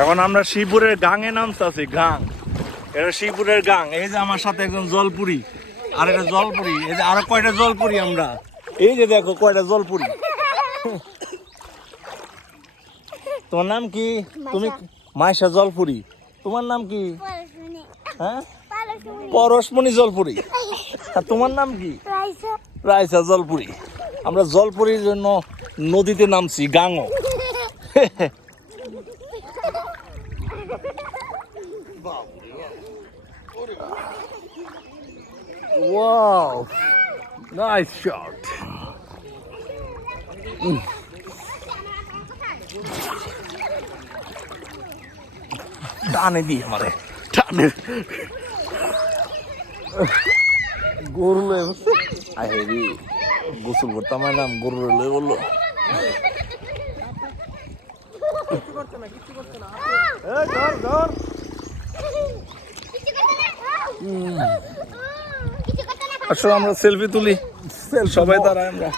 এখন আমরা শিবপুরের গাঙে নামতেছি। গাং, এটা শিবপুরের গাং। এই যে আমার সাথে একজন জলপুরি, আর এটা জলপুরি। এই যে আরো কয়টা জলপুরি আমরা, এই যে দেখো কয়টা জলপুরি। তোমার নাম কি? তুমি মাইশা জলপুরি। তোমার নাম কি? হ্যাঁ, পরশমণি জলপুরি। আর তোমার নাম কি? রাইসা জলপুরি। আমরা জলপুরির জন্য নদীতে নামছি, গাঙও। Wow, nice shot. টানে দি আমারে, টানে গরু লয়ে বসে। আরে রে, গোসল করতাম নাম গরু লয়ে বললো। আসলে আমরা সেলফি তুলি, সবাই তারা আমরা